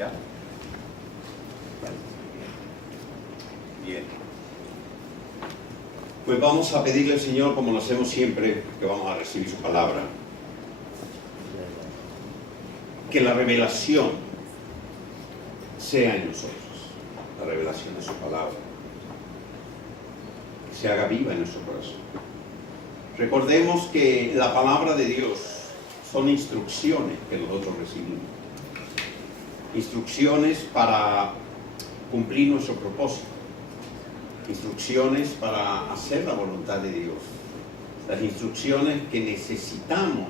¿Ya? Bien. Pues vamos a pedirle al Señor, como lo hacemos siempre, que vamos a recibir su palabra. Que la revelación sea en nosotros. La revelación de su palabra. Que se haga viva en nuestro corazón. Recordemos que la palabra de Dios son instrucciones que nosotros recibimos. Instrucciones para cumplir nuestro propósito. Instrucciones para hacer la voluntad de Dios. Las instrucciones que necesitamos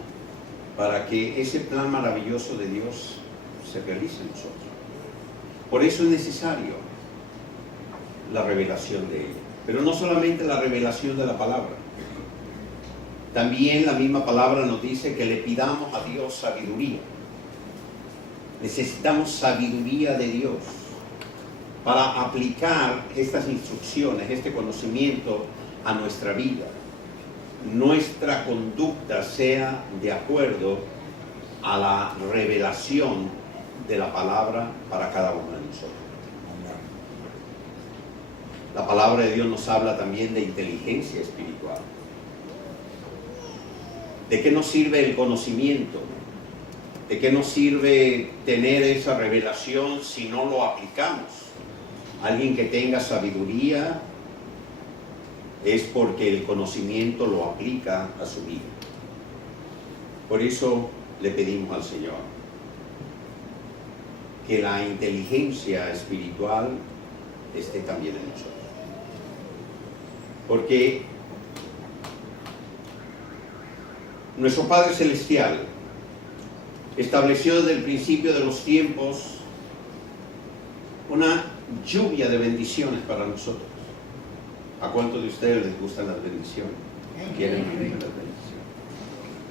para que ese plan maravilloso de Dios se realice en nosotros. Por eso es necesario la revelación de ella. Pero no solamente la revelación de la palabra. También la misma palabra nos dice que le pidamos a Dios sabiduría. Necesitamos sabiduría de Dios para aplicar estas instrucciones, este conocimiento a nuestra vida. Nuestra conducta sea de acuerdo a la revelación de la palabra para cada uno de nosotros. La palabra de Dios nos habla también de inteligencia espiritual. ¿De qué nos sirve el conocimiento? ¿De qué nos sirve tener esa revelación si no lo aplicamos? Alguien que tenga sabiduría es porque el conocimiento lo aplica a su vida. Por eso le pedimos al Señor que la inteligencia espiritual esté también en nosotros. Porque nuestro Padre Celestial estableció desde el principio de los tiempos una lluvia de bendiciones para nosotros. ¿A cuántos de ustedes les gustan las bendiciones? ¿Quieren vivir las bendiciones?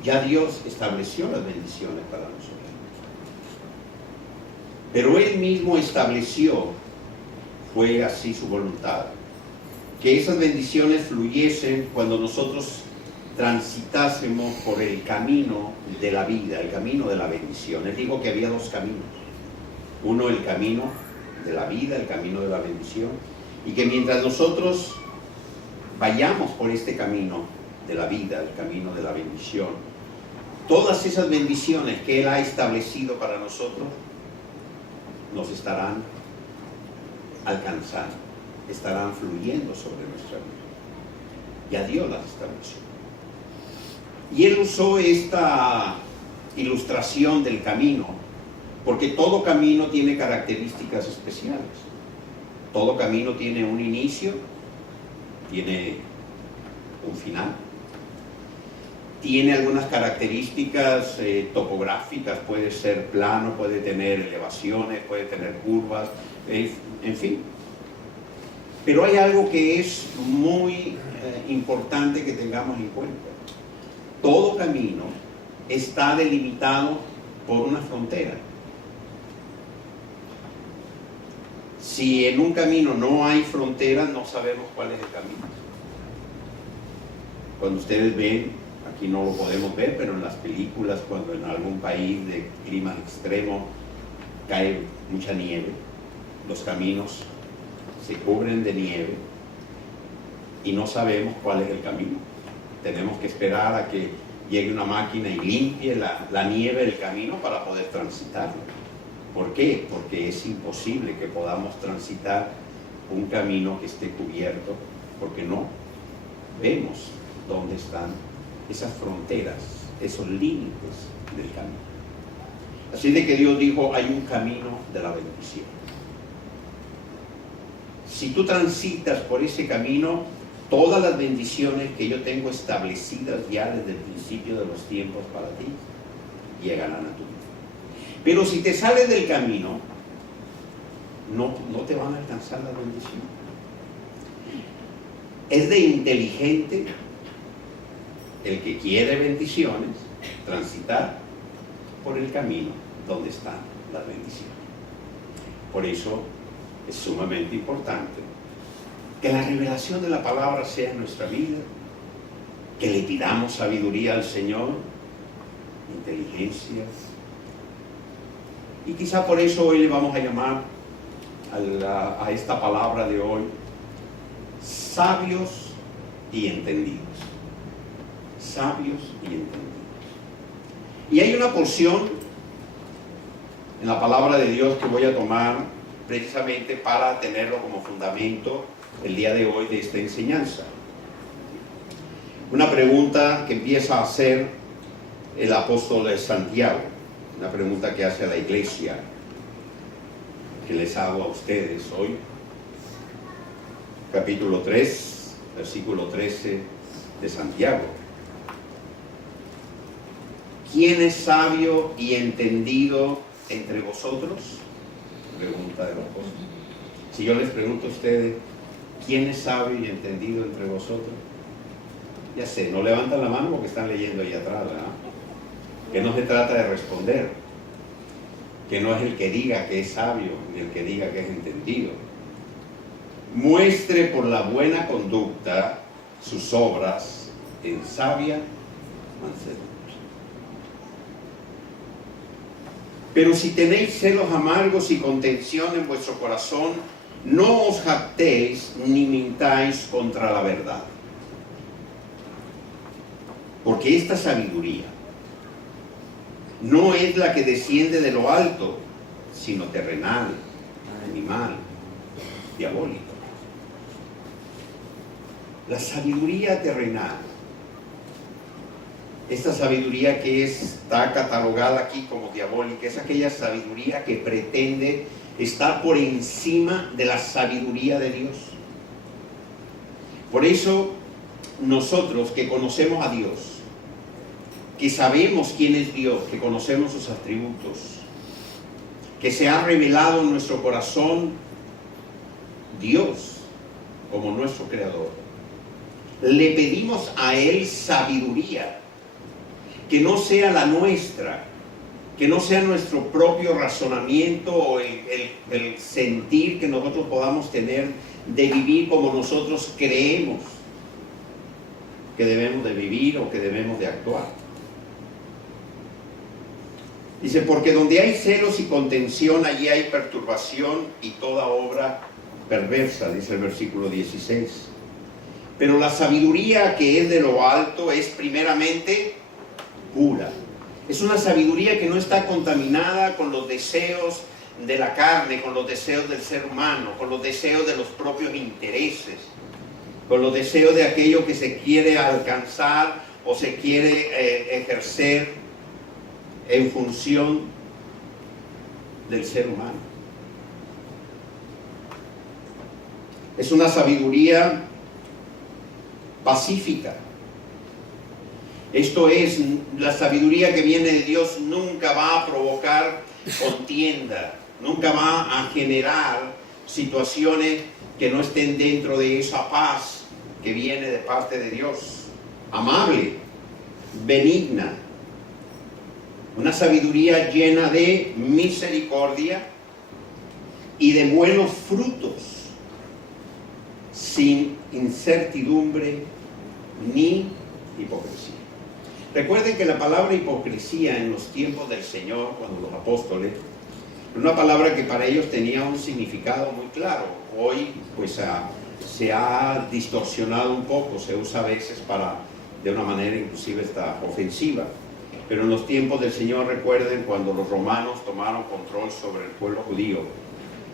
Ya Dios estableció las bendiciones para nosotros. Pero Él mismo estableció, fue así su voluntad, que esas bendiciones fluyesen cuando nosotros transitásemos por el camino de la vida, el camino de la bendición. Él dijo que había dos caminos. Uno, el camino de la vida, el camino de la bendición. Y que mientras nosotros vayamos por este camino de la vida, el camino de la bendición, todas esas bendiciones que Él ha establecido para nosotros nos estarán alcanzando, estarán fluyendo sobre nuestra vida. Ya Dios las estableció. Y Él usó esta ilustración del camino, porque todo camino tiene características especiales. Todo camino tiene un inicio, tiene un final. Tiene algunas características topográficas, puede ser plano, puede tener elevaciones, puede tener curvas, en fin. Pero hay algo que es muy importante que tengamos en cuenta. Todo camino está delimitado por una frontera. Si en un camino no hay frontera, no sabemos cuál es el camino. Cuando ustedes ven, aquí no lo podemos ver, pero en las películas, cuando en algún país de clima extremo cae mucha nieve, los caminos se cubren de nieve y no sabemos cuál es el camino. Tenemos que esperar a que llegue una máquina y limpie la nieve del camino para poder transitarlo. ¿Por qué? Porque es imposible que podamos transitar un camino que esté cubierto, porque no vemos dónde están esas fronteras, esos límites del camino. Así de que Dios dijo, hay un camino de la bendición. Si tú transitas por ese camino, todas las bendiciones que yo tengo establecidas ya desde el principio de los tiempos para ti, llegarán a tu vida. Pero si te sales del camino, no te van a alcanzar las bendiciones. Es de inteligente el que quiere bendiciones transitar por el camino donde están las bendiciones. Por eso es sumamente importante que la revelación de la palabra sea en nuestra vida, que le pidamos sabiduría al Señor, inteligencia, Y quizá por eso hoy le vamos a llamar a esta palabra de hoy sabios y entendidos. Sabios y entendidos. Y hay una porción en la palabra de Dios que voy a tomar precisamente para tenerlo como fundamento el día de hoy de esta enseñanza. Una pregunta que empieza a hacer el apóstol de Santiago, una pregunta que hace a la iglesia, que les hago a ustedes hoy. Capítulo 3, versículo 13 de Santiago. ¿Quién es sabio y entendido entre vosotros? Pregunta del apóstol. Si yo les pregunto a ustedes, ¿quién es sabio y entendido entre vosotros? Ya sé, no levantan la mano porque están leyendo ahí atrás, ¿verdad? Que no se trata de responder, que no es el que diga que es sabio ni el que diga que es entendido. Muestre por la buena conducta sus obras en sabia mansedumbre. Pero si tenéis celos amargos y contención en vuestro corazón, no os jactéis ni mintáis contra la verdad. Porque esta sabiduría no es la que desciende de lo alto, sino terrenal, animal, diabólica. La sabiduría terrenal, esta sabiduría que está catalogada aquí como diabólica, es aquella sabiduría que pretende estar por encima de la sabiduría de Dios. Por eso, nosotros que conocemos a Dios, que sabemos quién es Dios, que conocemos sus atributos, que se ha revelado en nuestro corazón Dios como nuestro creador, le pedimos a Él sabiduría, que no sea la nuestra, que no sea nuestro propio razonamiento o el sentir que nosotros podamos tener de vivir como nosotros creemos que debemos de vivir o que debemos de actuar. Dice, porque donde hay celos y contención, allí hay perturbación y toda obra perversa, dice el versículo 16. Pero la sabiduría que es de lo alto es primeramente pura. Es una sabiduría que no está contaminada con los deseos de la carne, con los deseos del ser humano, con los deseos de los propios intereses, con los deseos de aquello que se quiere alcanzar o se quiere ejercer en función del ser humano. Es una sabiduría pacífica. Esto es, la sabiduría que viene de Dios nunca va a provocar contienda, nunca va a generar situaciones que no estén dentro de esa paz que viene de parte de Dios. Amable, benigna, una sabiduría llena de misericordia y de buenos frutos, sin incertidumbre ni hipocresía. Recuerden que la palabra hipocresía en los tiempos del Señor, cuando los apóstoles, una palabra que para ellos tenía un significado muy claro. Hoy pues se ha distorsionado un poco, se usa a veces de una manera inclusive está ofensiva. Pero en los tiempos del Señor, recuerden cuando los romanos tomaron control sobre el pueblo judío,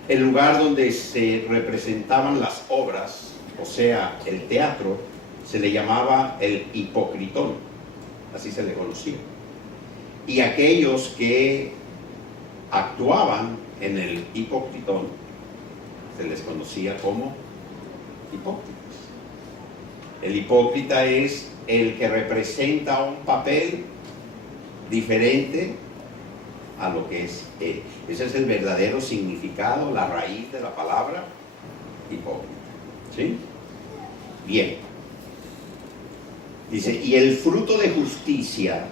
el lugar donde se representaban las obras, o sea, el teatro, se le llamaba el hipocritón, así se le conocía. Y aquellos que actuaban en el hipocritón se les conocía como hipócritas. El hipócrita es el que representa un papel diferente a lo que es él. Ese es el verdadero significado, la raíz de la palabra hipócrita. ¿Sí? Bien. Dice, y el fruto de justicia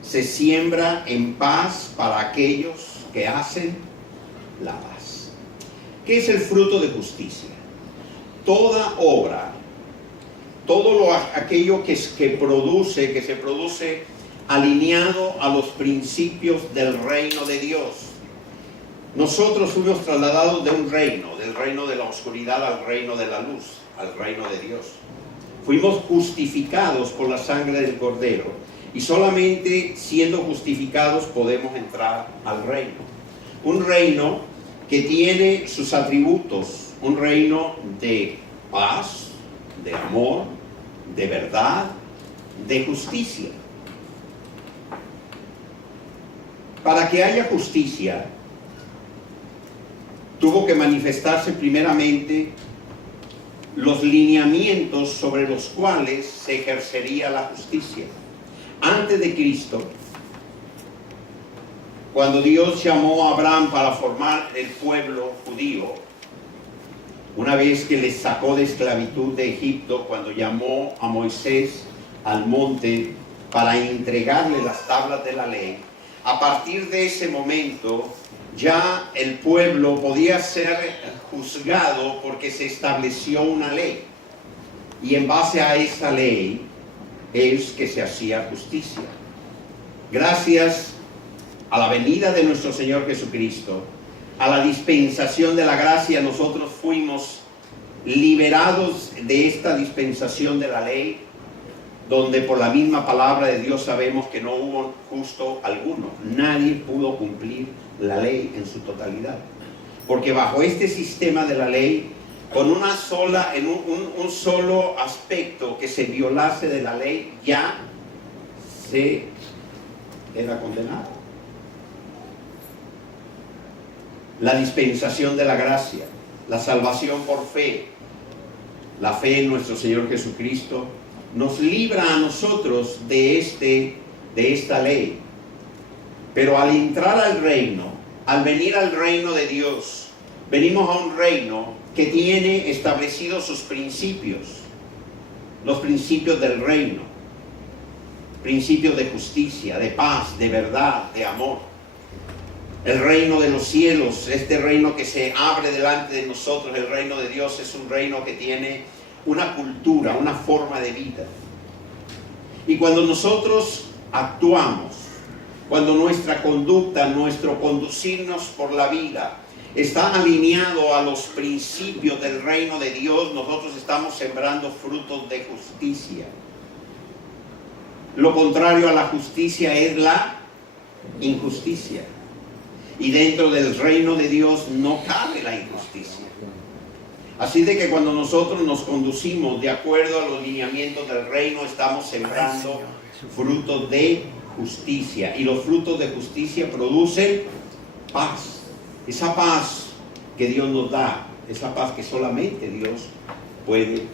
se siembra en paz para aquellos que hacen la paz. ¿Qué es el fruto de justicia? Toda obra, aquello que se produce alineado a los principios del reino de Dios. Nosotros fuimos trasladados de un reino, del reino de la oscuridad al reino de la luz, al reino de Dios. Fuimos justificados por la sangre del Cordero y solamente siendo justificados podemos entrar al reino. Un reino que tiene sus atributos, un reino de paz, de amor, de verdad, de justicia. Para que haya justicia, tuvo que manifestarse primeramente los lineamientos sobre los cuales se ejercería la justicia. Antes de Cristo, cuando Dios llamó a Abraham para formar el pueblo judío, una vez que les sacó de esclavitud de Egipto, cuando llamó a Moisés al monte para entregarle las tablas de la ley, a partir de ese momento ya el pueblo podía ser juzgado porque se estableció una ley. Y en base a esa ley es que se hacía justicia. Gracias a la venida de nuestro Señor Jesucristo, a la dispensación de la gracia, nosotros fuimos liberados de esta dispensación de la ley, donde por la misma palabra de Dios sabemos que no hubo justo alguno. Nadie pudo cumplir la ley en su totalidad. Porque bajo este sistema de la ley, con un solo aspecto que se violase de la ley, ya se era condenado. La dispensación de la gracia, la salvación por fe, la fe en nuestro Señor Jesucristo, nos libra a nosotros de esta ley. Pero al entrar al reino, al venir al reino de Dios, venimos a un reino que tiene establecidos sus principios, los principios del reino, principios de justicia, de paz, de verdad, de amor. El reino de los cielos, este reino que se abre delante de nosotros, el reino de Dios, es un reino que tiene una cultura, una forma de vida. Y cuando nosotros actuamos, cuando nuestra conducta, nuestro conducirnos por la vida está alineado a los principios del reino de Dios, nosotros estamos sembrando frutos de justicia. Lo contrario a la justicia es la injusticia. Y dentro del reino de Dios no cabe la injusticia. Así de que cuando nosotros nos conducimos de acuerdo a los lineamientos del reino, estamos sembrando frutos de justicia. Y los frutos de justicia producen paz. Esa paz que Dios nos da, esa paz que solamente Dios puede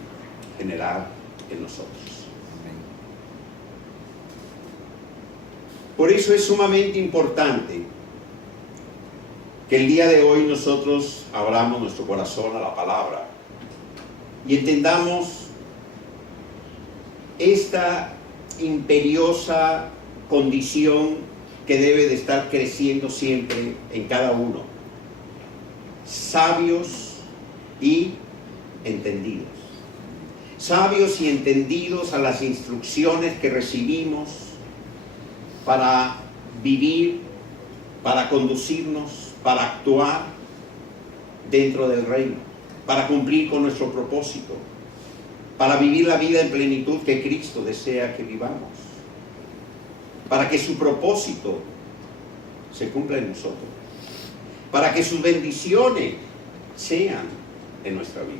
generar en nosotros. Por eso es sumamente importante que el día de hoy nosotros abramos nuestro corazón a la palabra y entendamos esta imperiosa condición que debe de estar creciendo siempre en cada uno. Sabios y entendidos. Sabios y entendidos a las instrucciones que recibimos para vivir, para conducirnos, para actuar dentro del reino, para cumplir con nuestro propósito, para vivir la vida en plenitud que Cristo desea que vivamos, para que su propósito se cumpla en nosotros, para que sus bendiciones sean en nuestra vida.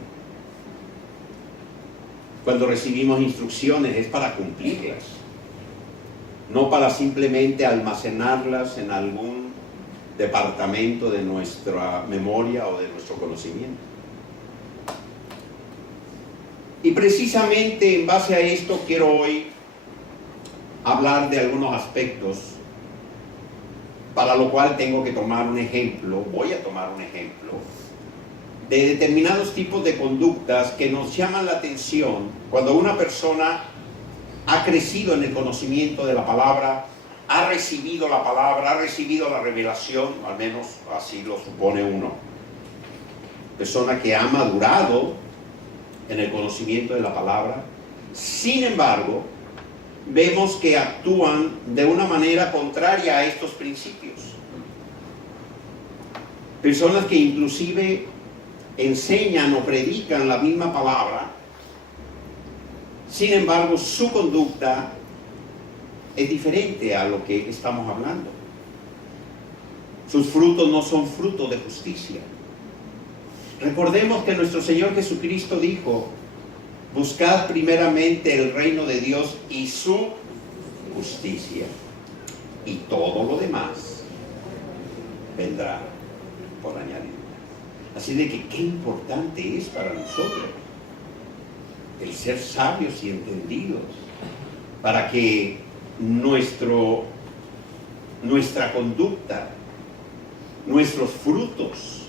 Cuando recibimos instrucciones es para cumplirlas, no para simplemente almacenarlas en algún departamento de nuestra memoria o de nuestro conocimiento. Y precisamente en base a esto quiero hoy hablar de algunos aspectos, para lo cual tengo que tomar un ejemplo, voy a tomar un ejemplo de determinados tipos de conductas que nos llaman la atención cuando una persona ha crecido en el conocimiento de la palabra, ha recibido la palabra, ha recibido la revelación, al menos así lo supone uno. Persona que ha madurado en el conocimiento de la palabra. Sin embargo, vemos que actúan de una manera contraria a estos principios. personas que inclusive enseñan o predican la misma palabra, sin embargo su conducta es diferente a lo que estamos hablando. Sus frutos no son frutos de justicia. Recordemos que nuestro Señor Jesucristo dijo: buscad primeramente el reino de Dios y su justicia, y todo lo demás vendrá por añadidura. Así de que qué importante es para nosotros el ser sabios y entendidos, para que nuestra conducta, nuestros frutos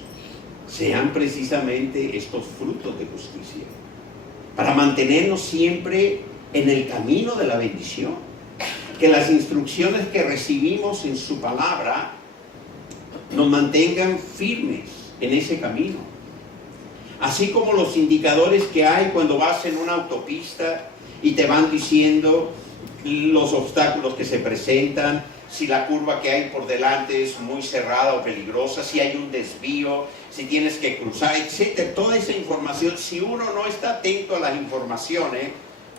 sean precisamente estos frutos de justicia, para mantenernos siempre en el camino de la bendición, que las instrucciones que recibimos en su palabra nos mantengan firmes en ese camino. Así como los indicadores que hay cuando vas en una autopista y te van diciendo los obstáculos que se presentan, si la curva que hay por delante es muy cerrada o peligrosa, si hay un desvío, si tienes que cruzar, etcétera. Toda esa información, si uno no está atento a las informaciones,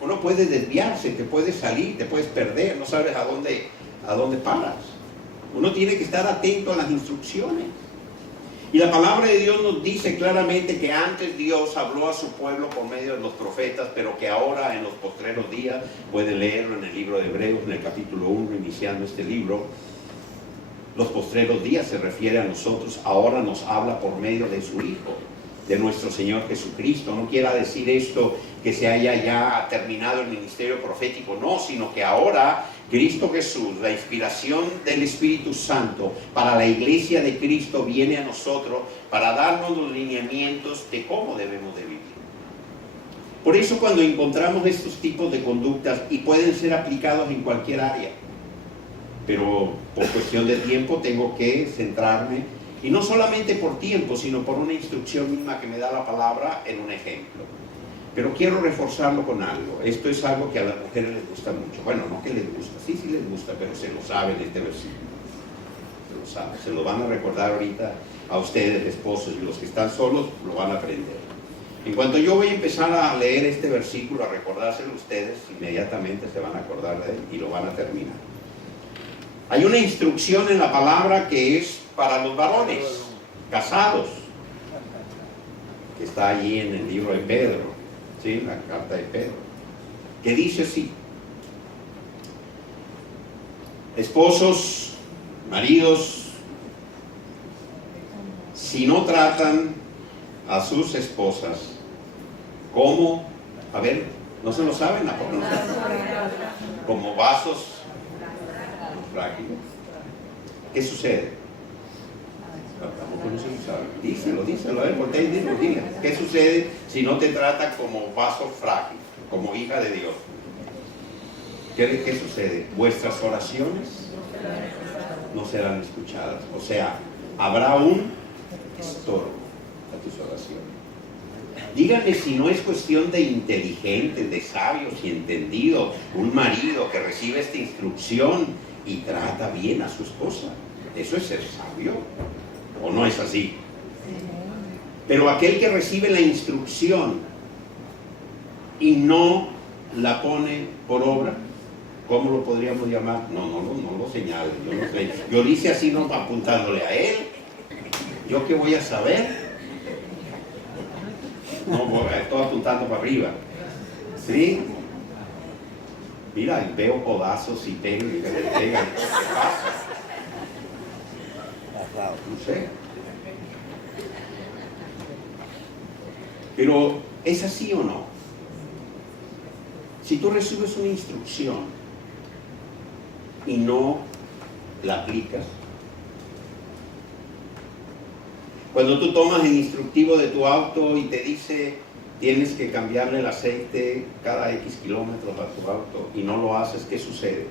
uno puede desviarse, te puedes salir, te puedes perder, no sabes a dónde paras. Uno tiene que estar atento a las instrucciones. Y la palabra de Dios nos dice claramente que antes Dios habló a su pueblo por medio de los profetas, pero que ahora en los postreros días, puede leerlo en el libro de Hebreos, en el capítulo 1, iniciando este libro, los postreros días se refiere a nosotros, ahora nos habla por medio de su Hijo, de nuestro Señor Jesucristo. No quiera decir esto que se haya ya terminado el ministerio profético, no, sino que ahora Cristo Jesús, la inspiración del Espíritu Santo para la iglesia de Cristo viene a nosotros para darnos los lineamientos de cómo debemos de vivir. Por eso cuando encontramos estos tipos de conductas, y pueden ser aplicados en cualquier área, pero por cuestión de tiempo tengo que centrarme, y no solamente por tiempo, sino por una instrucción misma que me da la palabra en un ejemplo. Pero quiero reforzarlo con algo. Esto es algo que a las mujeres les gusta mucho. Bueno, no que les gusta, sí les gusta, pero se lo saben este versículo. Se lo saben. Se lo van a recordar ahorita a ustedes, esposos, y los que están solos lo van a aprender. En cuanto yo voy a empezar a leer este versículo, a recordárselo a ustedes, inmediatamente se van a acordar de él y lo van a terminar. Hay una instrucción en la palabra que es para los varones casados, que está allí en el libro de Pedro. ¿Sí? La carta de Pedro, que dice así: esposos, maridos, si no tratan a sus esposas como, a ver, ¿no se lo saben? Como vasos frágiles. ¿Qué sucede? Tampoco no se lo sabe. Díselo, a ver, ¿por qué? Dile. ¿Qué sucede si no te trata como vaso frágil, como hija de Dios? ¿Qué sucede? Vuestras oraciones no serán escuchadas. O sea, habrá un estorbo a tus oraciones. Díganme si no es cuestión de inteligentes, de sabios y entendidos, un marido que recibe esta instrucción y trata bien a su esposa. ¿Eso es ser sabio? ¿O no es así? Pero aquel que recibe la instrucción y no la pone por obra, ¿cómo lo podríamos llamar? No lo señales, yo no sé. Yo lo hice así, no apuntándole a él. ¿Yo qué voy a saber? No, estoy apuntando para arriba. ¿Sí? Mira, veo codazos y pegan y pegan. ¿Qué pasa? No sé. Pero, ¿es así o no? Si tú recibes una instrucción y no la aplicas, cuando tú tomas el instructivo de tu auto y te dice tienes que cambiarle el aceite cada X kilómetros a tu auto y no lo haces, ¿qué sucede?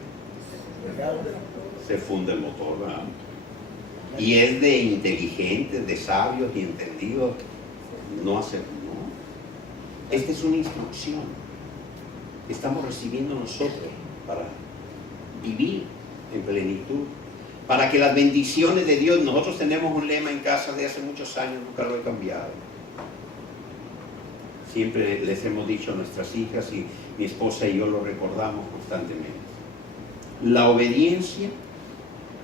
Se funde el motor, ¿verdad? Y es de inteligentes, de sabios y entendidos no hacer, no. Esta es una instrucción que estamos recibiendo nosotros para vivir en plenitud, para que las bendiciones de Dios, nosotros tenemos un lema en casa de hace muchos años, nunca lo he cambiado. Siempre les hemos dicho a nuestras hijas y mi esposa y yo lo recordamos constantemente. La obediencia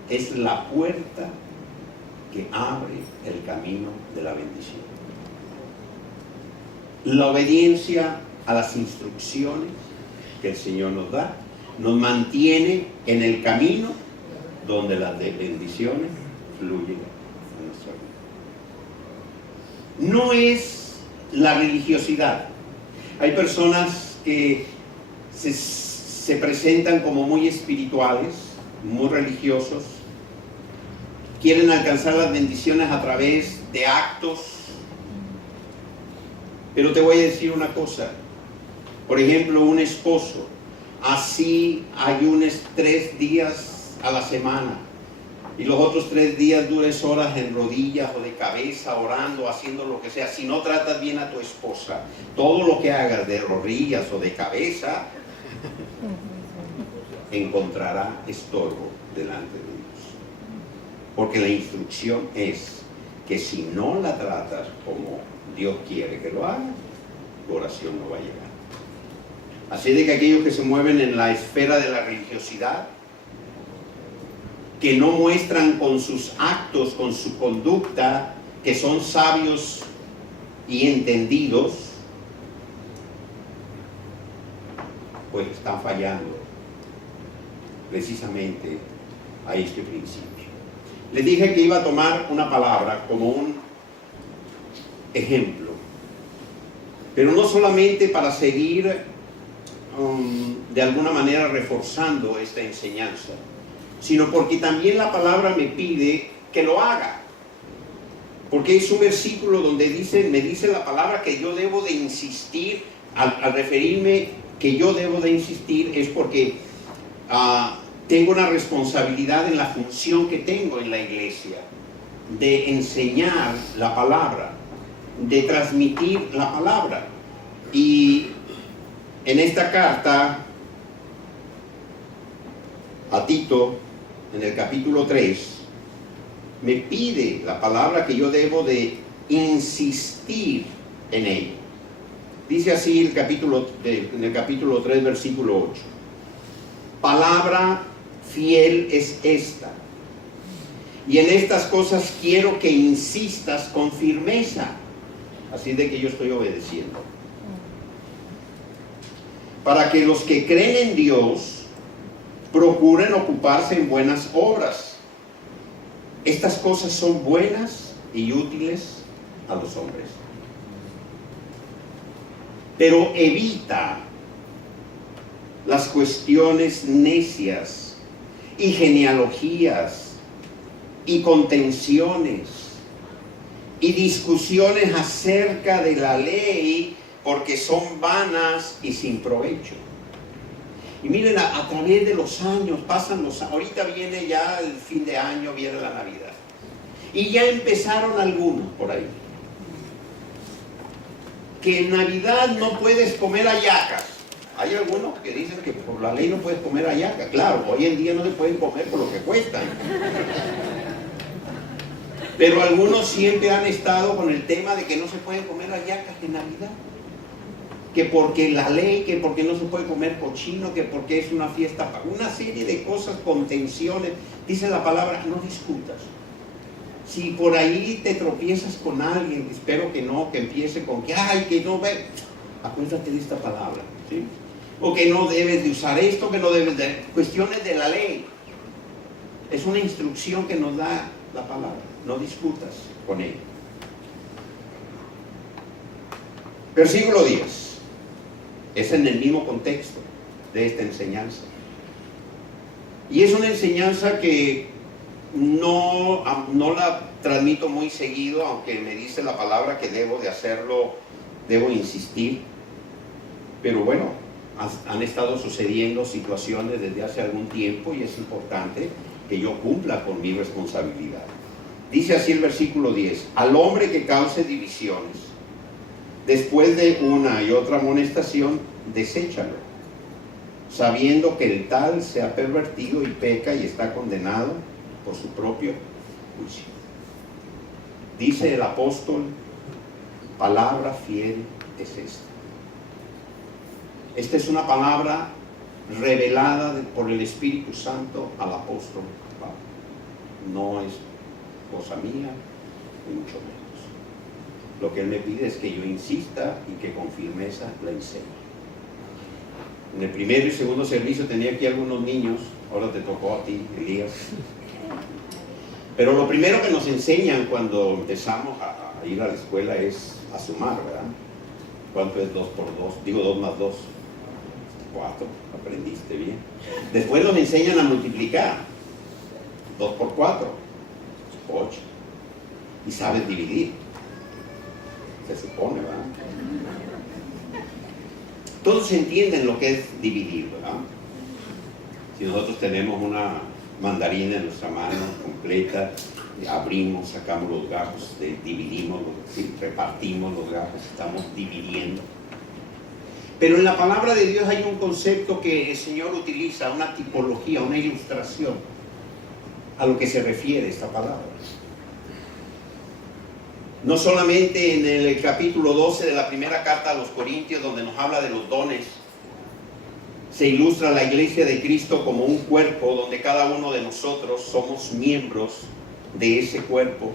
es la puerta que abre el camino de la bendición. La obediencia a las instrucciones que el Señor nos da nos mantiene en el camino donde las bendiciones fluyen en nuestra vida. No es la religiosidad. Hay personas que se presentan como muy espirituales, muy religiosos, quieren alcanzar las bendiciones a través de actos. Pero te voy a decir una cosa. Por ejemplo, un esposo así ayunes 3 días a la semana y los otros 3 días dures horas en rodillas o de cabeza, orando, haciendo lo que sea. Si no tratas bien a tu esposa, todo lo que hagas de rodillas o de cabeza encontrará estorbo delante de Dios. Porque la instrucción es que si no la tratas como Dios quiere que lo haga, tu oración no va a llegar. Así de que aquellos que se mueven en la esfera de la religiosidad, que no muestran con sus actos, con su conducta, que son sabios y entendidos, pues están fallando precisamente a este principio. Les dije que iba a tomar una palabra como un ejemplo, pero no solamente para seguir de alguna manera reforzando esta enseñanza, sino porque también la palabra me pide que lo haga. Porque es un versículo donde me dice la palabra que yo debo de insistir. Al referirme que yo debo de insistir es porque tengo una responsabilidad en la función que tengo en la iglesia, de enseñar la palabra, de transmitir la palabra. Y en esta carta a Tito, en el capítulo 3, me pide la palabra que yo debo de insistir en ella. Dice así en el capítulo 3, versículo 8. Palabra fiel es esta, y en estas cosas quiero que insistas con firmeza. Así de que yo estoy obedeciendo. Para que los que creen en Dios procuren ocuparse en buenas obras. Estas cosas son buenas y útiles a los hombres. Pero evita las cuestiones necias y genealogías y contenciones y discusiones acerca de la ley, porque son vanas y sin provecho. Y miren, a través de los años, ahorita viene ya el fin de año, viene la Navidad. Y ya empezaron algunos por ahí. Que en Navidad no puedes comer hallacas. Hay algunos que dicen que por la ley no puedes comer hallacas. Claro, hoy en día no se pueden comer por lo que cuestan. Pero algunos siempre han estado con el tema de que no se pueden comer hallacas en Navidad. Que porque la ley, que porque no se puede comer cochino, que porque es una fiesta, una serie de cosas, contenciones. Dice la palabra, no discutas. Si por ahí te tropiezas con alguien, espero que no, que empiece con que, ay, que no ve, acuérdate de esta palabra, ¿sí? O que no debes de usar esto, que no debes de, cuestiones de la ley. Es una instrucción que nos da la palabra, no discutas con ella. Versículo 10. Es en el mismo contexto de esta enseñanza. Y es una enseñanza que no la transmito muy seguido, aunque me dice la palabra que debo de hacerlo, debo insistir. Pero bueno, han estado sucediendo situaciones desde hace algún tiempo y es importante que yo cumpla con mi responsabilidad. Dice así el versículo 10. Al hombre que cause divisiones, después de una y otra amonestación, deséchalo, sabiendo que el tal se ha pervertido y peca y está condenado, por su propio juicio. Dice el apóstol, palabra fiel es esta. Esta es una palabra revelada por el Espíritu Santo al apóstol Pablo. No es cosa mía, ni mucho menos. Lo que él me pide es que yo insista y que con firmeza la enseñe. En el primero y segundo servicio tenía aquí algunos niños, ahora te tocó a ti, Elías. Pero lo primero que nos enseñan cuando empezamos a ir a la escuela es a sumar, ¿verdad? ¿Cuánto es 2 por 2? Digo 2 más 2. 4, aprendiste bien. Después nos enseñan a multiplicar. 2 por 4, 8. Y sabes dividir. Se supone, ¿verdad? Todos entienden lo que es dividir, ¿verdad? Si nosotros tenemos una mandarina en nuestra mano completa, abrimos, sacamos los gajos, dividimos, repartimos los gajos, estamos dividiendo. Pero en la palabra de Dios hay un concepto que el Señor utiliza, una tipología, una ilustración a lo que se refiere esta palabra. No solamente en el capítulo 12 de la primera carta a los Corintios, donde nos habla de los dones, se ilustra la iglesia de Cristo como un cuerpo donde cada uno de nosotros somos miembros de ese cuerpo,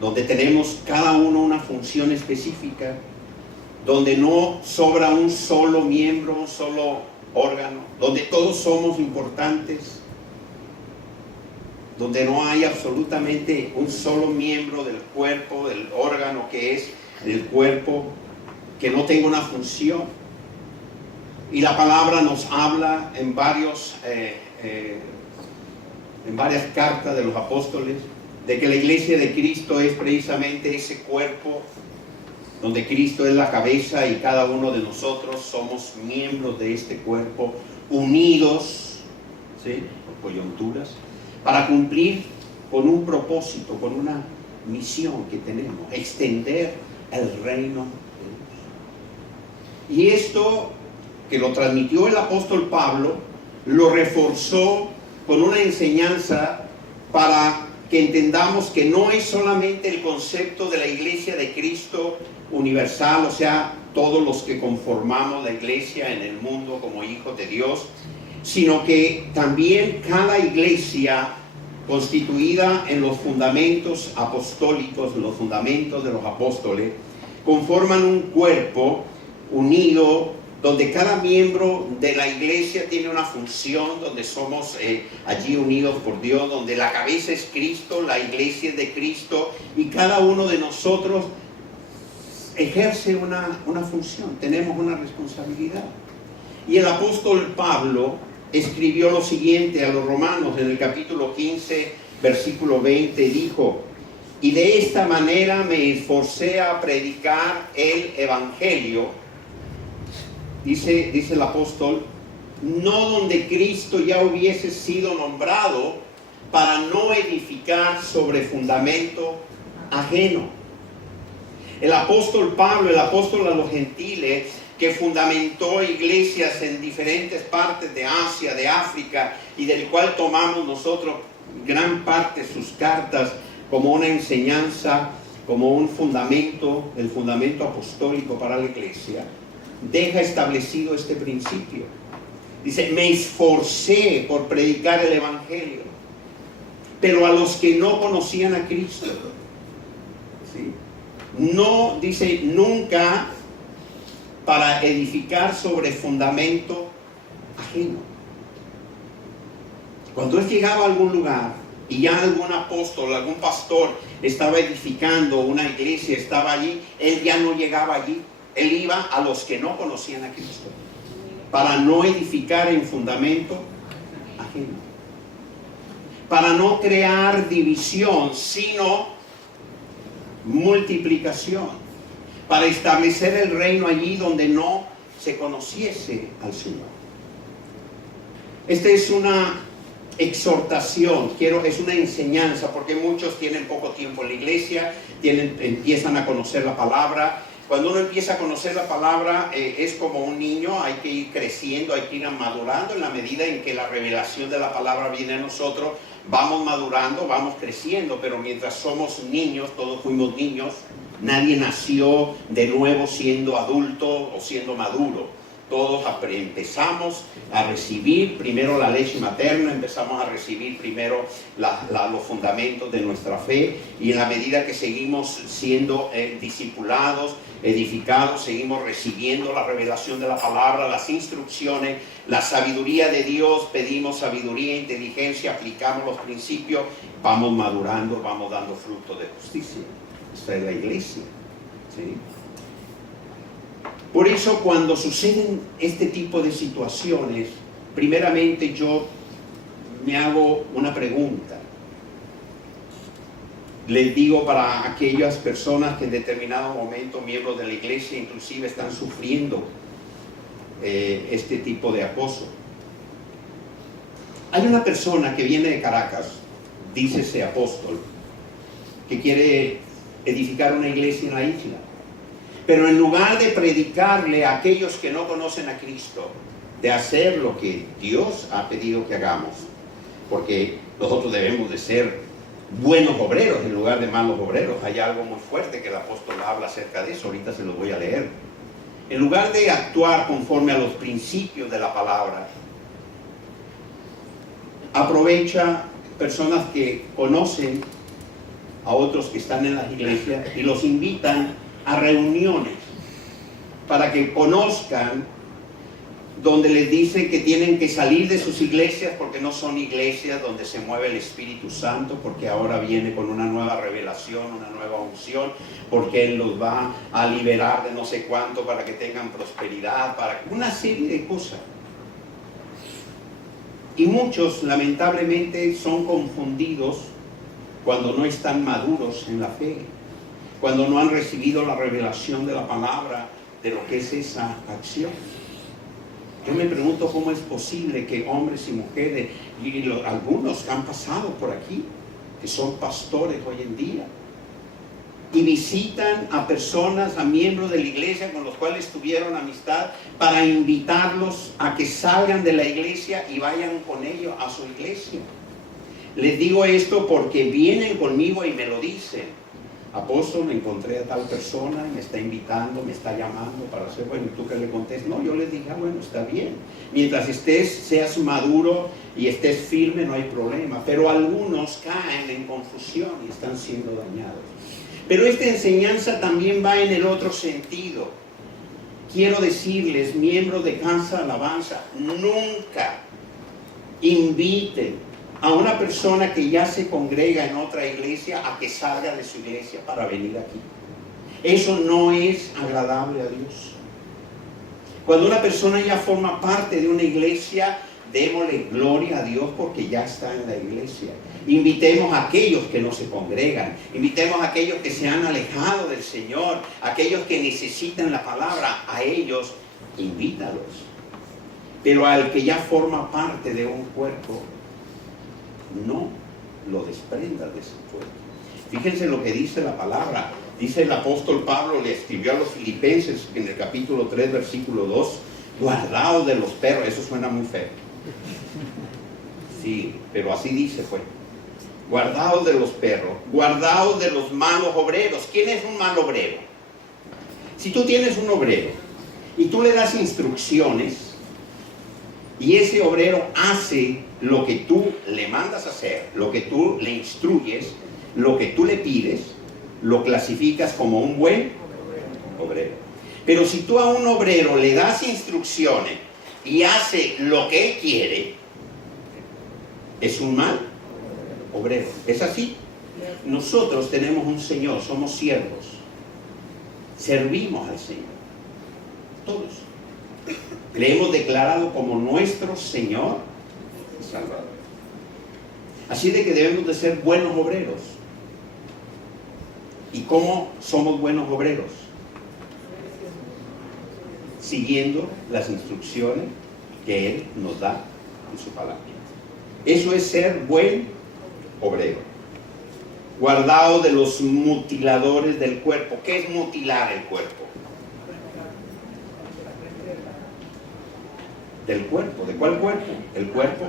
donde tenemos cada uno una función específica, donde no sobra un solo miembro, un solo órgano, donde todos somos importantes, donde no hay absolutamente un solo miembro del cuerpo, del órgano que es el cuerpo, que no tenga una función. Y la palabra nos habla en varias cartas de los apóstoles de que la iglesia de Cristo es precisamente ese cuerpo donde Cristo es la cabeza y cada uno de nosotros somos miembros de este cuerpo, unidos, ¿sí?, por coyunturas, para cumplir con un propósito, con una misión que tenemos, extender el reino de Dios. Y esto que lo transmitió el apóstol Pablo, lo reforzó con una enseñanza para que entendamos que no es solamente el concepto de la iglesia de Cristo universal, o sea, todos los que conformamos la iglesia en el mundo como hijos de Dios, sino que también cada iglesia constituida en los fundamentos apostólicos, los fundamentos de los apóstoles, conforman un cuerpo unido, donde cada miembro de la iglesia tiene una función, donde somos allí unidos por Dios, donde la cabeza es Cristo, la iglesia es de Cristo, y cada uno de nosotros ejerce una función, tenemos una responsabilidad. Y el apóstol Pablo escribió lo siguiente a los romanos en el capítulo 15, versículo 20, dijo: y de esta manera me esforcé a predicar el evangelio, dice el apóstol, no donde Cristo ya hubiese sido nombrado, para no edificar sobre fundamento ajeno. El apóstol Pablo, el apóstol a los gentiles, que fundamentó iglesias en diferentes partes de Asia, de África, y del cual tomamos nosotros gran parte de sus cartas como una enseñanza, como un fundamento, el fundamento apostólico para la iglesia, deja establecido este principio. Dice, me esforcé por predicar el evangelio, pero a los que no conocían a Cristo, ¿sí?, no, dice, nunca para edificar sobre fundamento ajeno. Cuando él llegaba a algún lugar y ya algún apóstol, algún pastor estaba edificando una iglesia, estaba allí, él ya no llegaba allí. Él iba a los que no conocían a Cristo, para no edificar en fundamento ajeno, para no crear división, sino multiplicación, para establecer el reino allí donde no se conociese al Señor. Esta es una exhortación, es una enseñanza, porque muchos tienen poco tiempo en la iglesia, empiezan a conocer la palabra, Cuando uno empieza a conocer la palabra, es como un niño, hay que ir creciendo, hay que ir madurando en la medida en que la revelación de la palabra viene a nosotros. Vamos madurando, vamos creciendo, pero mientras somos niños, todos fuimos niños, nadie nació de nuevo siendo adulto o siendo maduro. Todos empezamos a recibir primero la leche materna, empezamos a recibir primero los fundamentos de nuestra fe, y en la medida que seguimos siendo discipulados, edificados, seguimos recibiendo la revelación de la palabra, las instrucciones, la sabiduría de Dios, pedimos sabiduría, inteligencia, aplicamos los principios, vamos madurando, vamos dando fruto de justicia. Esta es la iglesia, ¿sí? Por eso cuando suceden este tipo de situaciones, primeramente yo me hago una pregunta. Les digo, para aquellas personas que en determinado momento, miembros de la iglesia, inclusive están sufriendo este tipo de acoso. Hay una persona que viene de Caracas, dice ese apóstol, que quiere edificar una iglesia en la isla. Pero en lugar de predicarle a aquellos que no conocen a Cristo, de hacer lo que Dios ha pedido que hagamos, porque nosotros debemos de ser buenos obreros en lugar de malos obreros. Hay algo muy fuerte que el apóstol habla acerca de eso, ahorita se lo voy a leer. En lugar de actuar conforme a los principios de la palabra, aprovecha personas que conocen a otros que están en las iglesias y los invitan a reuniones para que conozcan, donde les dicen que tienen que salir de sus iglesias porque no son iglesias donde se mueve el Espíritu Santo, porque ahora viene con una nueva revelación, una nueva unción, porque Él los va a liberar de no sé cuánto para que tengan prosperidad, para una serie de cosas. Y muchos lamentablemente son confundidos cuando no están maduros en la fe, cuando no han recibido la revelación de la palabra, de lo que es esa acción. Yo me pregunto cómo es posible que hombres y mujeres, y algunos que han pasado por aquí, que son pastores hoy en día, y visitan a personas, a miembros de la iglesia con los cuales tuvieron amistad, para invitarlos a que salgan de la iglesia y vayan con ellos a su iglesia. Les digo esto porque vienen conmigo y me lo dicen. Apóstol, me encontré a tal persona, me está invitando, me está llamando para hacer, bueno, ¿y tú qué le contestas? No, yo les dije, bueno, está bien. Mientras seas maduro y estés firme, no hay problema. Pero algunos caen en confusión y están siendo dañados. Pero esta enseñanza también va en el otro sentido. Quiero decirles, miembros de Casa Alabanza, nunca inviten a una persona que ya se congrega en otra iglesia a que salga de su iglesia para venir aquí. Eso no es agradable a Dios. Cuando una persona ya forma parte de una iglesia, démosle gloria a Dios porque ya está en la iglesia. Invitemos a aquellos que no se congregan, invitemos a aquellos que se han alejado del Señor, aquellos que necesitan la palabra, a ellos invítalos. Pero al que ya forma parte de un cuerpo, no lo desprendas de ese cuerpo. Fíjense lo que dice la palabra. Dice el apóstol Pablo, le escribió a los filipenses en el capítulo 3, versículo 2, guardaos de los perros. Eso suena muy feo. Sí, pero así dice, fue. Guardaos de los perros, guardaos de los malos obreros. ¿Quién es un mal obrero? Si tú tienes un obrero y tú le das instrucciones y ese obrero hace lo que tú le mandas a hacer, lo que tú le instruyes, lo que tú le pides, lo clasificas como un buen obrero. Pero si tú a un obrero le das instrucciones y hace lo que él quiere, es un mal obrero. ¿Es así? Nosotros tenemos un Señor, somos siervos, servimos al Señor, todos. Le hemos declarado como nuestro Señor y Salvador. Así de que debemos de ser buenos obreros. ¿Y cómo somos buenos obreros? Siguiendo las instrucciones que Él nos da en su palabra. Eso es ser buen obrero. Guardado de los mutiladores del cuerpo. ¿Qué es mutilar el cuerpo? del cuerpo. ¿De cuál cuerpo? El cuerpo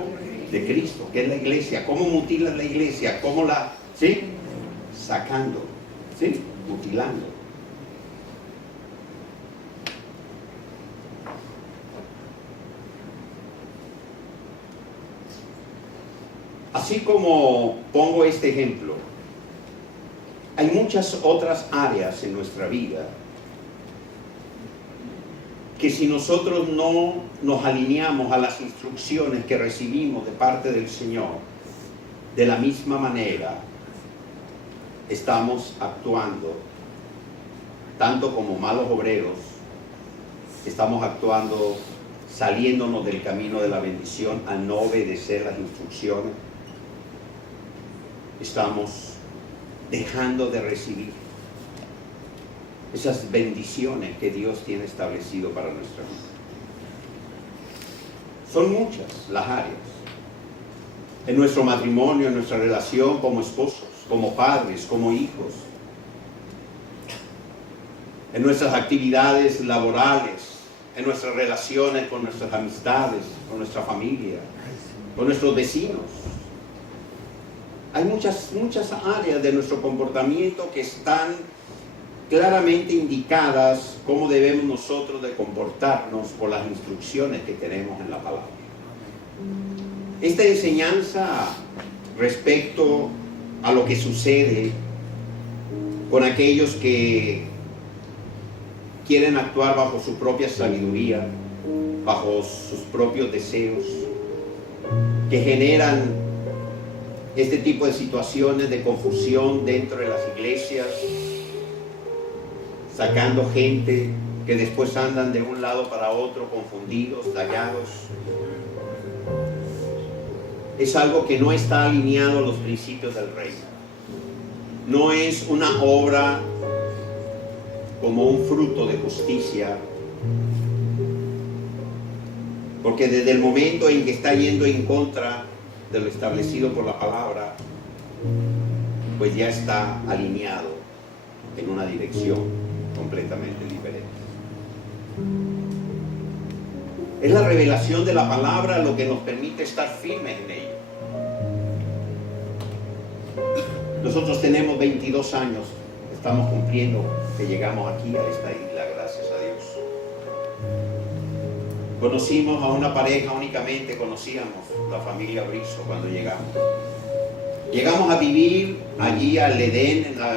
de Cristo, que es la iglesia. ¿Cómo mutilan la iglesia? ¿Cómo la, sí? Sacando, sí, mutilando. Así como pongo este ejemplo, hay muchas otras áreas en nuestra vida que si nosotros no nos alineamos a las instrucciones que recibimos de parte del Señor, de la misma manera estamos actuando, tanto como malos obreros, estamos actuando saliéndonos del camino de la bendición al no obedecer las instrucciones, estamos dejando de recibir esas bendiciones que Dios tiene establecido para nuestra vida. Son muchas las áreas. En nuestro matrimonio, en nuestra relación como esposos, como padres, como hijos. En nuestras actividades laborales, en nuestras relaciones con nuestras amistades, con nuestra familia, con nuestros vecinos. Hay muchas áreas de nuestro comportamiento que están claramente indicadas cómo debemos nosotros de comportarnos por las instrucciones que tenemos en la palabra. Esta enseñanza respecto a lo que sucede con aquellos que quieren actuar bajo su propia sabiduría, bajo sus propios deseos, que generan este tipo de situaciones de confusión dentro de las iglesias, sacando gente que después andan de un lado para otro, confundidos, dañados. Es algo que no está alineado a los principios del reino. No es una obra como un fruto de justicia, porque desde el momento en que está yendo en contra de lo establecido por la palabra, pues ya está alineado en una dirección completamente diferente. Es la revelación de la palabra lo que nos permite estar firmes en ella. Nosotros tenemos 22 años, estamos cumpliendo que llegamos aquí a esta isla, gracias a Dios. Conocimos a una pareja, únicamente conocíamos la familia Brizo cuando llegamos. Llegamos a vivir allí al Edén, en la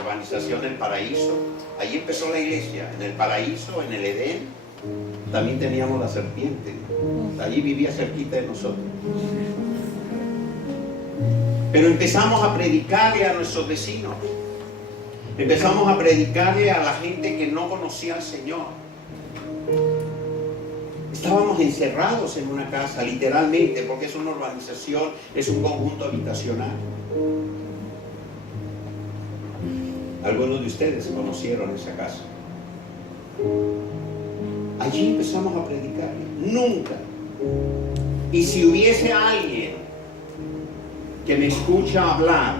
urbanización El Paraíso. Allí empezó la iglesia, en El Paraíso, en el Edén. También teníamos la serpiente. Allí vivía cerquita de nosotros. Pero empezamos a predicarle a nuestros vecinos. Empezamos a predicarle a la gente que no conocía al Señor. Estábamos encerrados en una casa, literalmente, porque es una urbanización, es un conjunto habitacional. Algunos de ustedes conocieron esa casa. Allí empezamos a predicarle. Nunca. Y si hubiese alguien que me escucha hablar,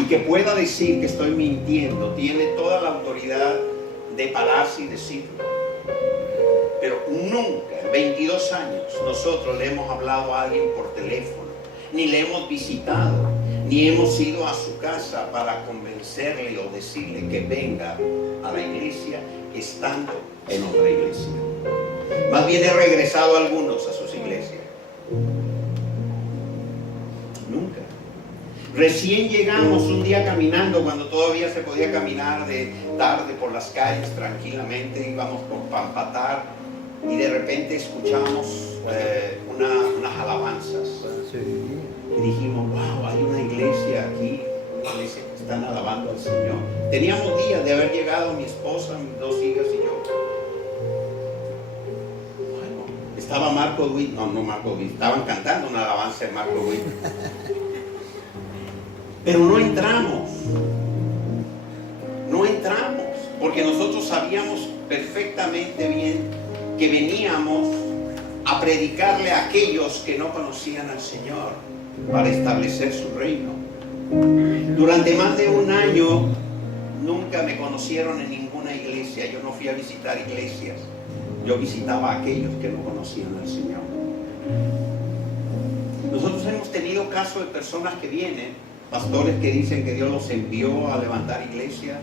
y que pueda decir que estoy mintiendo, tiene toda la autoridad de pararse y decirlo. Pero nunca, en 22 años, nosotros le hemos hablado a alguien por teléfono, ni le hemos visitado, ni hemos ido a su casa para convencerle o decirle que venga a la iglesia estando en otra iglesia. Más bien he regresado a algunos a sus iglesias. Nunca. Recién llegamos un día caminando, cuando todavía se podía caminar de tarde por las calles tranquilamente, íbamos por Pampatar y de repente escuchamos unas alabanzas. Y dijimos, wow, hay una iglesia aquí, una iglesia que están alabando al Señor. Teníamos días de haber llegado mi esposa, mis 2 hijas y yo. Bueno, estaba Marco Witt, no Marco Witt, estaban cantando una alabanza de Marco Witt. Pero no entramos, porque nosotros sabíamos perfectamente bien que veníamos a predicarle a aquellos que no conocían al Señor para establecer su reino. Durante más de un año nunca me conocieron en ninguna iglesia. Yo no fui a visitar iglesias. Yo visitaba a aquellos que no conocían al Señor. Nosotros hemos tenido casos de personas que vienen, pastores que dicen que Dios los envió a levantar iglesia,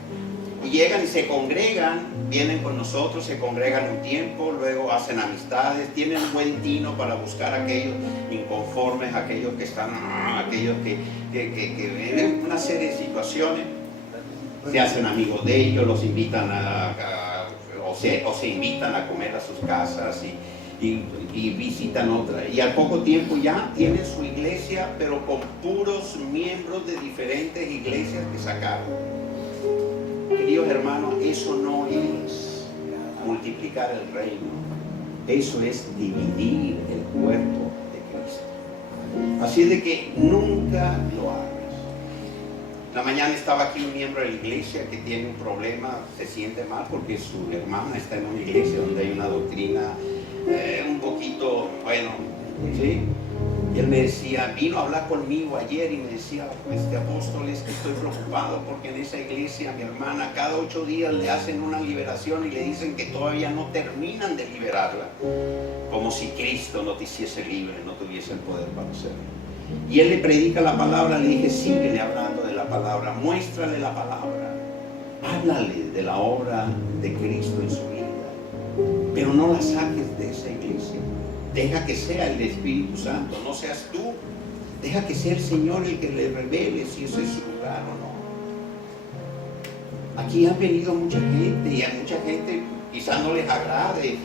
y llegan y se congregan, vienen con nosotros, se congregan un tiempo, luego hacen amistades, tienen un buen tino para buscar a aquellos inconformes, a aquellos que están, aquellos que ven una serie de situaciones, se hacen amigos de ellos, los invitan o se invitan a comer a sus casas y visitan otra. Y al poco tiempo ya tienen su iglesia, pero con puros miembros de diferentes iglesias que sacaron. Queridos hermanos, eso no es multiplicar el reino, eso es dividir el cuerpo de Cristo. Así es de que nunca lo hagas. La mañana estaba aquí un miembro de la iglesia que tiene un problema, se siente mal porque su hermana está en una iglesia donde hay una doctrina un poquito, bueno, ¿sí? Y él me decía, vino a hablar conmigo ayer y me decía, apóstol, es que estoy preocupado porque en esa iglesia mi hermana cada 8 días le hacen una liberación y le dicen que todavía no terminan de liberarla, como si Cristo no te hiciese libre, no tuviese el poder para hacerlo. Y él le predica la palabra, le dije, síguele hablando de la palabra, muéstrale la palabra, háblale de la obra de Cristo en su vida, pero no la saques de esa iglesia. Deja que sea el Espíritu Santo, no seas tú. Deja que sea el Señor el que le revele si ese es su lugar o no. Aquí han venido mucha gente y a mucha gente quizás no les agrade,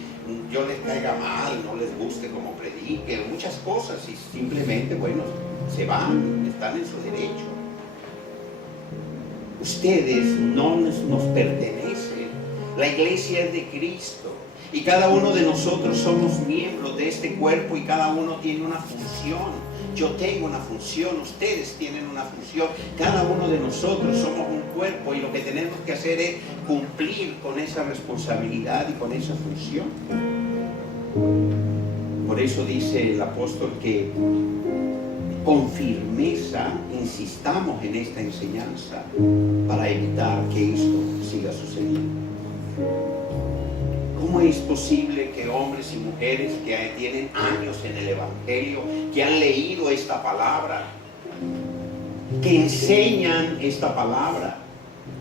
yo les caiga mal, no les guste como predique, muchas cosas, y simplemente, bueno, se van, están en su derecho. Ustedes no nos pertenecen. La iglesia es de Cristo. Y cada uno de nosotros somos miembros de este cuerpo y cada uno tiene una función. Yo tengo una función, ustedes tienen una función. Cada uno de nosotros somos un cuerpo y lo que tenemos que hacer es cumplir con esa responsabilidad y con esa función. Por eso dice el apóstol que con firmeza insistamos en esta enseñanza para evitar que esto siga sucediendo. ¿Cómo es posible que hombres y mujeres que tienen años en el Evangelio, que han leído esta palabra, que enseñan esta palabra,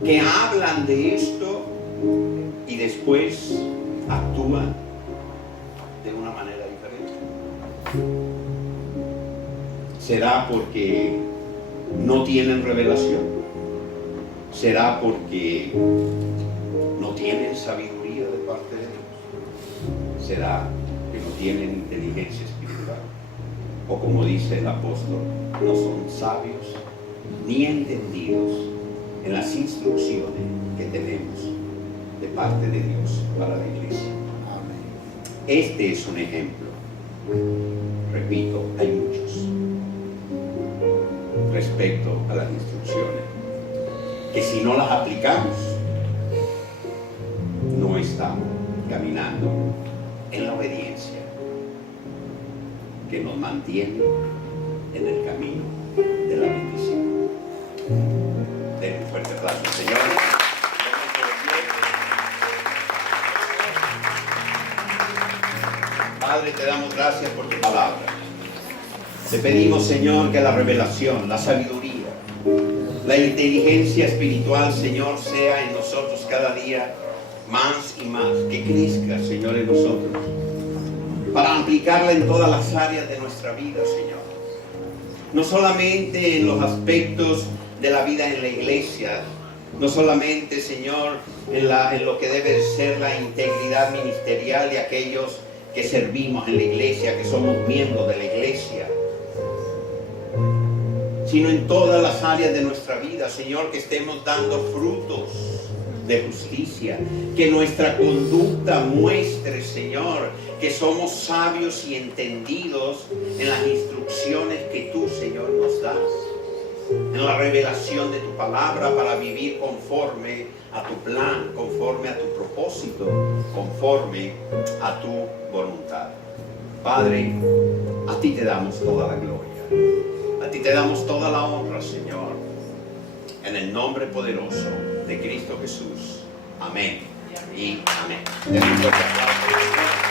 que hablan de esto y después actúan de una manera diferente? ¿Será porque no tienen revelación? ¿Será porque no tienen sabiduría de parte de Dios? ¿Será que no tienen inteligencia espiritual? O como dice el apóstol, no son sabios ni entendidos en las instrucciones que tenemos de parte de Dios para la iglesia. Amén. Este es un ejemplo. Repito, hay muchos respecto a las instrucciones que si no las aplicamos no estamos caminando en la obediencia que nos mantiene en el camino de la bendición. Den un fuerte aplauso, Señor. Padre, te damos gracias por tu palabra. Te pedimos, Señor, que la revelación, la sabiduría, la inteligencia espiritual, Señor, sea en nosotros cada día más y más, que crezca, Señor, en nosotros, para aplicarla en todas las áreas de nuestra vida, Señor. No solamente en los aspectos de la vida en la iglesia, no solamente, Señor, en lo que debe ser la integridad ministerial de aquellos que servimos en la iglesia, que somos miembros de la iglesia, sino en todas las áreas de nuestra vida, Señor, que estemos dando frutos de justicia, que nuestra conducta muestre, Señor, que somos sabios y entendidos en las instrucciones que tú, Señor, nos das, en la revelación de tu palabra para vivir conforme a tu plan, conforme a tu propósito, conforme a tu voluntad. Padre, a ti te damos toda la gloria, a ti te damos toda la honra, Señor, en el nombre poderoso de Cristo Jesús. Amén y amén. Den un fuerte aplauso.